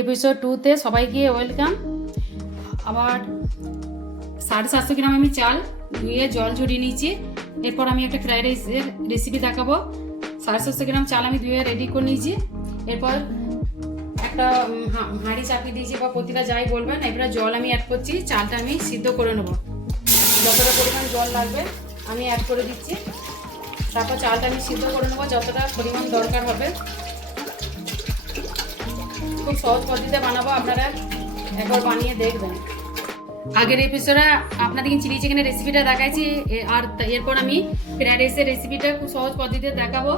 Episode টুতে সবাইকে welcome আবার সাড়ে সাতশো গ্রাম আমি চাল ধুয়ে জল ঝরিয়ে নিয়েছি। এরপর আমি একটা ফ্রাইড রাইসের রেসিপি দেখাবো। সাড়ে সাতশো গ্রাম চাল আমি ধুয়ে রেডি করে নিয়েছি। এরপর একটা হাঁড়ি চাপিয়ে দিয়েছি বা প্রতিটা যাই বলবেন, এবারে জল আমি অ্যাড করছি। চালটা আমি সিদ্ধ করে নেব। যতটা পরিমাণ জল লাগবে, আমি অ্যাড করে দিচ্ছি। তারপর চালটা আমি সিদ্ধ করে নেব, যতটা পরিমাণ দরকার হবে। খুব সহজ পদ্ধতিতে বানাবো, আপনারা একবার বানিয়ে দেখবেন। আগের এপিসোডে আপনাদেরকে চিলি চিকেনের রেসিপিটা দেখাইছি আর এরপর আমি ফ্রাইড রাইসের রেসিপিটা খুব সহজ পদ্ধতিতে দেখাবো।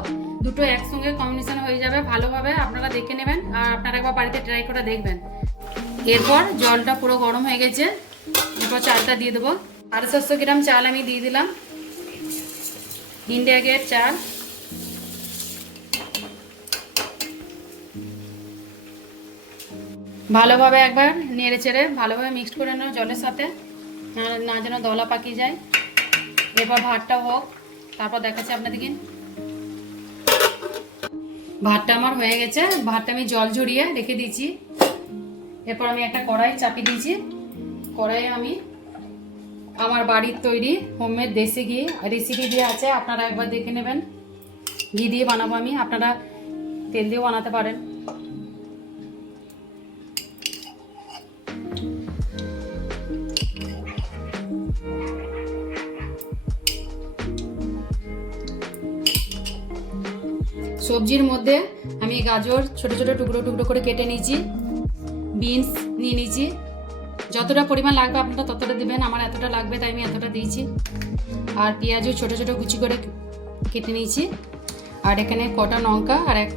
দুটো একসঙ্গে কম্বিনেশন হয়ে যাবে ভালোভাবে, আপনারা দেখে নেবেন আর আপনারা একবার বাড়িতে ট্রাই করে দেখবেন। এরপর জলটা পুরো গরম হয়ে গেছে, এরপর চালটা দিয়ে দেবো। সাতশো গ্রাম চাল আমি দিয়ে দিলাম। ইন্ডিয়া গেট চাল। ভালোভাবে একবার নেড়ে চেড়ে, ভালোভাবে মিক্সড করে নেব জলের সাথে। না- যেন দলা পাকিয়ে যায়। এরপর ভাতটা হোক, তারপর দেখাচ্ছি আপনাদেরকে। ভাতটা আমার হয়ে গেছে। ভাতটা আমি জল ঝরিয়ে রেখে দিয়েছি। এরপর আমি একটা কড়াই চাপিয়ে দিয়েছি। কড়াইয়ে আমি আমার বাড়ির তৈরি হোমমেড দেশি ঘি রেসিপি দিয়ে আছে। আপনারা একবার দেখে নেবেন। ঘি দিয়ে বানাবো আমি। আপনারা তেল দিয়েও বানাতে পারেন। সবজির মধ্যে আমি গাজর ছোট ছোট টুকরো টুকরো করে কেটে নিয়েছি বিনস নিয়ে নিয়েছি। যতটা পরিমাণ লাগবে আপনারা ততটা দেবেন, আমার এতটা লাগবে তাই আমি এতটা দিয়েছি। আর পেঁয়াজও ছোট ছোট কুচি করে কেটে নিয়েছি। আর এখানে কটা লঙ্কা আর এক,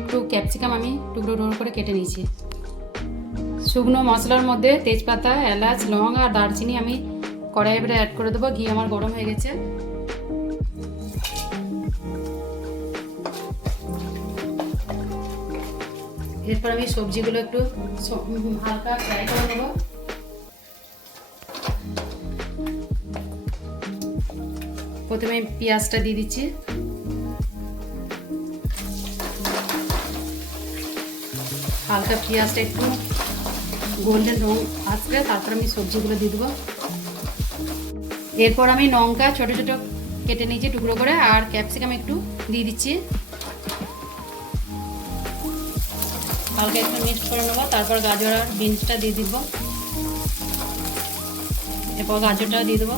একটু ক্যাপসিকাম আমি টুকরো টুকরো করে কেটে নিয়েছি। শুকনো মশলার মধ্যে তেজপাতা, এলাচ লং আর দারচিনি আমি কড়াই এবারে অ্যাড করে দেবো, ঘি আমার গরম হয়ে গেছে। এরপর আমি সবজিগুলো একটু হালকা ফ্রাই করে নেব। প্রথমে পেঁয়াজটা দিয়ে দিচ্ছি। হালকা পেঁয়াজটা একটু গোল্ডেন রং আসবে, তারপর আমি সবজিগুলো দিয়ে দেবো। এরপর আমি লঙ্কা ছোট ছোট কেটে নিয়েছি টুকরো করে, আর ক্যাপসিকাম একটু দিয়ে দিচ্ছি। হালকা একটু মিক্স করে নেব, তারপর গাজর আর বিনসটা দিয়ে দিব। এরপর গাজরটা দিয়ে দেবো।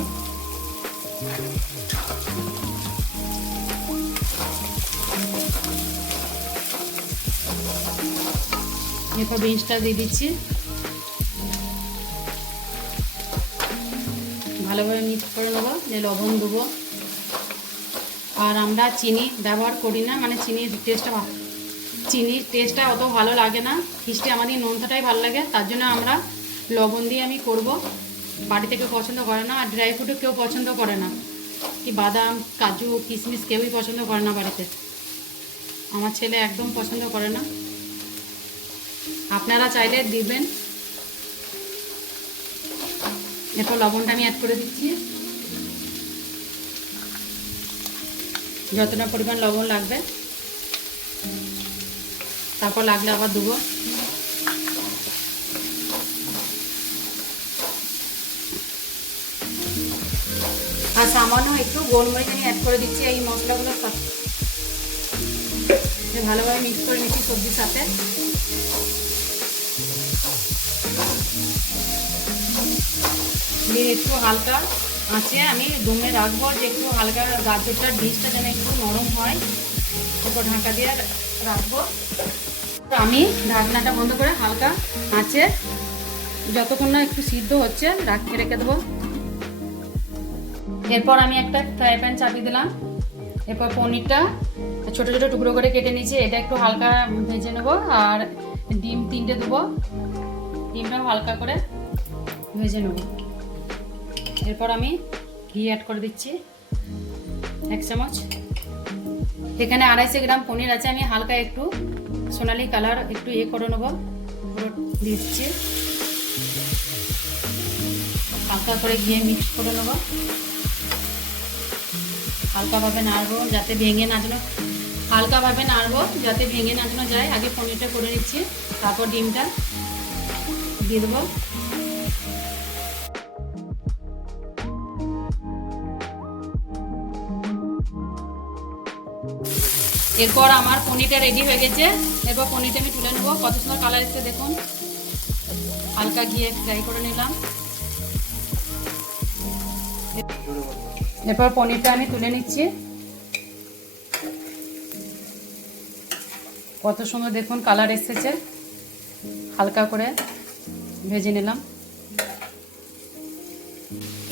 এরপর বিনসটা দিয়ে দিচ্ছি। ভালোভাবে মিক্স করে নেব যে লবণ দেবো। আর আমরা চিনি ব্যবহার করি না মানে চিনির টেস্টটা চিনির টেস্টটা অত ভালো লাগে না। খিস্টে আমাদের নোনতাটাই ভালো লাগে। তার জন্য আমরা লবণ দিয়ে আমি করব। বাড়িতে কেউ পছন্দ করে না, আর ড্রাই ফ্রুটও কেউ পছন্দ করে না। কি বাদাম, কাজু, কিশমিশ কেউই পছন্দ করে না বাড়িতে। আমার ছেলে একদম পছন্দ করে না। আপনারা চাইলে দিবেন। এরপর লবণটা আমি অ্যাড করে দিচ্ছি। যতটা পরিমাণ লবণ লাগবে। তারপর লাগলে আবার দেবো আর সামান্য একটু গোলমরিচ আমি অ্যাড করে দিচ্ছি, এই মশলাগুলোর সাথে ভালোভাবে মিক্স করে নিচ্ছি সবজির সাথে। একটু হালকা আছে আমি দমে রাখব, যে একটু হালকা গাজরটার বীজটা যেন একটু নরম হয় এরপর ঢাকা দিয়ে রাখব। আমি ঢাকনাটা বন্ধ করে হালকা আঁচে যতক্ষণ না একটু সিদ্ধ হচ্ছে রাখতে রেখে দেবো। এরপর আমি একটা ফ্রাই প্যান চাপিয়ে দিলাম। এরপর পনিরটা ছোট ছোট টুকরো করে কেটে নিয়েছি, এটা একটু হালকা ভেজে নেব আর ডিম তিনটে দেবো। ডিমটাও হালকা করে ভেজে নেব। এরপর আমি ঘি অ্যাড করে দিচ্ছি, এক চামচ। এখানে আড়াইশো গ্রাম পনির আছে, আমি হালকা একটু সোনালি কালার একটু ইয়ে করে নেব। দিচ্ছি। হালকা করে ঘিয়ে মিক্স করে নেব। হালকাভাবে নাড়বো যাতে ভেঙে না যেন হালকাভাবে নাড়বো যাতে ভেঙে না যেন যায়। আগে পনিরটা করে নিচ্ছি। তারপর ডিমটা দিয়ে দেবো। এরপর আমার পনিরটা রেডি হয়ে গেছে। এরপর পনিরটা আমি তুলে নেব। কত সুন্দর কালার এসছে দেখুন। হালকা গিয়ে ফ্রাই করে নিলাম। এরপর পনিরটা আমি তুলে নিচ্ছি। কত সুন্দর দেখুন কালার এসেছে। হালকা করে ভেজে নিলাম।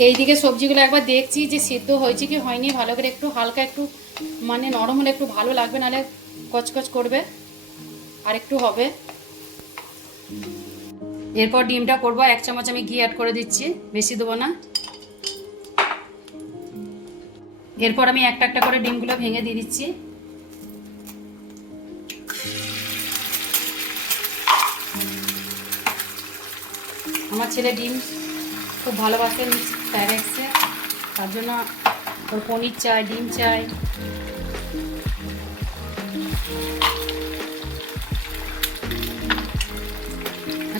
এইদিকে সবজিগুলো একবার দেখছি যে সেদ্ধ হয়েছে কি হয়নি। ভালো করে একটু হালকা একটু মানে নরম হলে একটু ভালো লাগবে, নাহলে কচকচ করবে। আর একটু হবে। এরপর ডিমটা করব, এক চামচ আমি ঘি অ্যাড করে দিচ্ছি, বেশি দেবো না। এরপর আমি একটা একটা করে ডিমগুলো ভেঙে দিয়ে দিচ্ছি। আমার ছেলে ডিম খুব ভালোবাসে ফ্রাইড তার জন্য ওর পনির চাই ডিম চাই।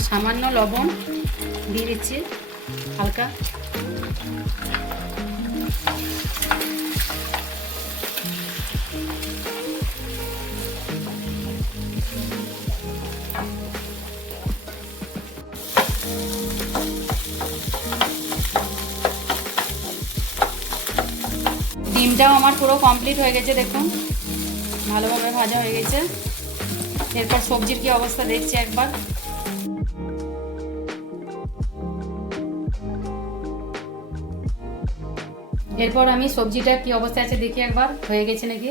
সামান্য লবণ দিয়ে দিচ্ছি হালকা। ডিমটাও আমার পুরো কমপ্লিট হয়ে গেছে, দেখুন। ভালোভাবে ভাজা হয়ে গেছে। এরপর সবজির কি অবস্থা দেখছি একবার। এরপর আমি সবজিটা কি অবস্থা আছে দেখি একবার, হয়ে গেছে নাকি?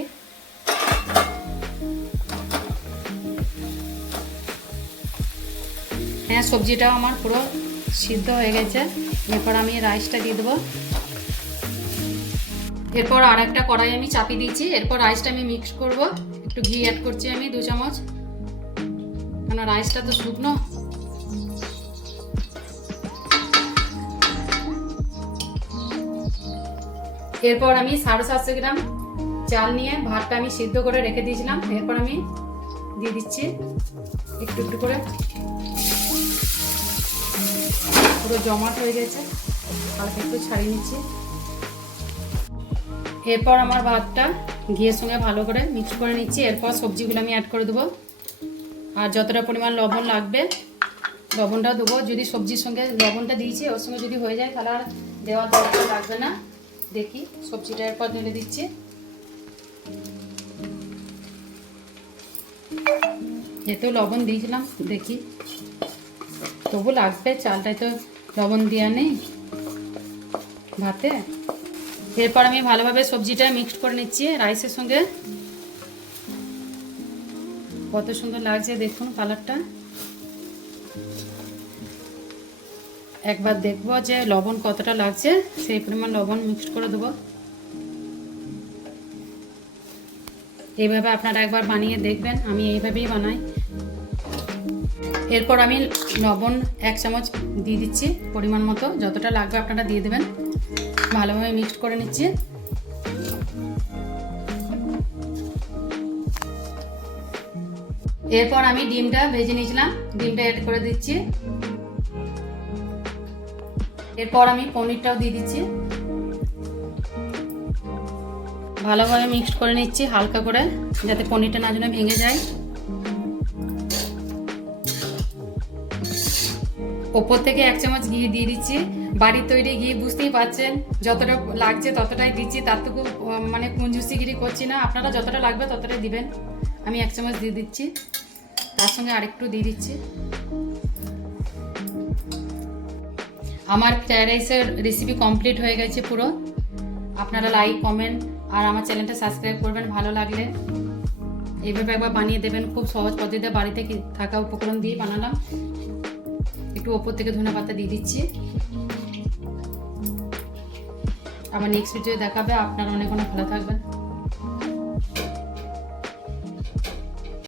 হ্যাঁ সবজিটাও আমার পুরো সিদ্ধ হয়ে গেছে। এরপর আমি রাইসটা দিয়ে দেবো। এরপর আর একটা কড়াই আমি চাপিয়ে দিয়েছি। এরপর রাইসটা আমি মিক্স করব। একটু ঘি অ্যাড করছি আমি, দু চামচ। কেন রাইসটা তো শুকনো। এরপর আমি সাড়ে সাতশো গ্রাম চাল নিয়ে ভাতটা আমি সিদ্ধ করে রেখে দিয়েছিলাম। এরপর আমি দিয়ে দিচ্ছি একটু একটু করে। পুরো জমাট হয়ে গেছে। হালকা একটু ছাড়িয়ে নিচ্ছি। এরপর আমার ভাতটা ঘিয়ের সঙ্গে ভালো করে মিক্স করে নিচ্ছি। এরপর সবজিগুলো আমি অ্যাড করে দেবো। আর যতটা পরিমাণ লবণ লাগবে লবণটা দেবো। যদি সবজির সঙ্গে লবণটা দিয়েছি, ওর সঙ্গে যদি হয়ে যায়, তাহলে আর দেওয়ার দরকার লাগবে না। দেখি, সবজিটা এরপর ঢেলে দিচ্ছি। যেহেতু লবণ দিয়েছিলাম, দেখি। তবু লাগবে, চালটায় তো লবণ দেওয়া নেই ভাতে। এরপর আমি ভালোভাবে সবজিটা মিক্সড করে নিচ্ছি রাইসের সঙ্গে। কত সুন্দর লাগছে দেখুন কালারটা একবার দেখব যে লবণ কতটা লাগছে, সেই পরিমাণ লবণ মিক্সড করে দেবো। এইভাবে আপনারা একবার বানিয়ে দেখবেন, আমি এইভাবেই বানাই। এরপর আমি লবণ এক চামচ দিয়ে দিচ্ছি পরিমাণ মতো, যতটা লাগবে আপনারা দিয়ে দেবেন। ভালোভাবে মিক্সড করে নিচ্ছি। এরপর আমি ডিমটা ভেজে নিয়েছিলাম, ডিমটা অ্যাড করে দিচ্ছি। এরপর আমি পনিরটাও দিয়ে দিচ্ছি। ভালোভাবে মিক্সড করে নিচ্ছি হালকা করে, যাতে পনিরটা না যেন ভেঙে যায়। ওপর থেকে এক চামচ ঘি দিয়ে দিচ্ছি। বাড়ির তৈরি ঘি বুঝতেই পারছেন, যতটা লাগছে ততটাই দিচ্ছি, তার থেকে মানে কুঞ্জুসিগিরি করছি না, আপনারা যতটা লাগবে ততটাই দিবেন। আমি এক চামচ দিয়ে দিচ্ছি, তার সঙ্গে আরেকটু দিয়ে দিচ্ছি। আমার ফ্রাইড রাইসের রেসিপি কমপ্লিট হয়ে গেছে পুরো। আপনারা লাইক কমেন্ট আর আমার চ্যানেলটা সাবস্ক্রাইব করবেন, ভালো লাগলে। এইভাবে একবার বানিয়ে দেবেন, খুব সহজ পদ্ধতিতে বাড়িতে থাকা উপকরণ দিয়ে বানালাম। একটু ওপর থেকে ধনে পাতা দিয়ে দিচ্ছি। আবার নেক্সট ভিডিও দেখাবে। আপনারা অনেক অনেক ভালো থাকবেন।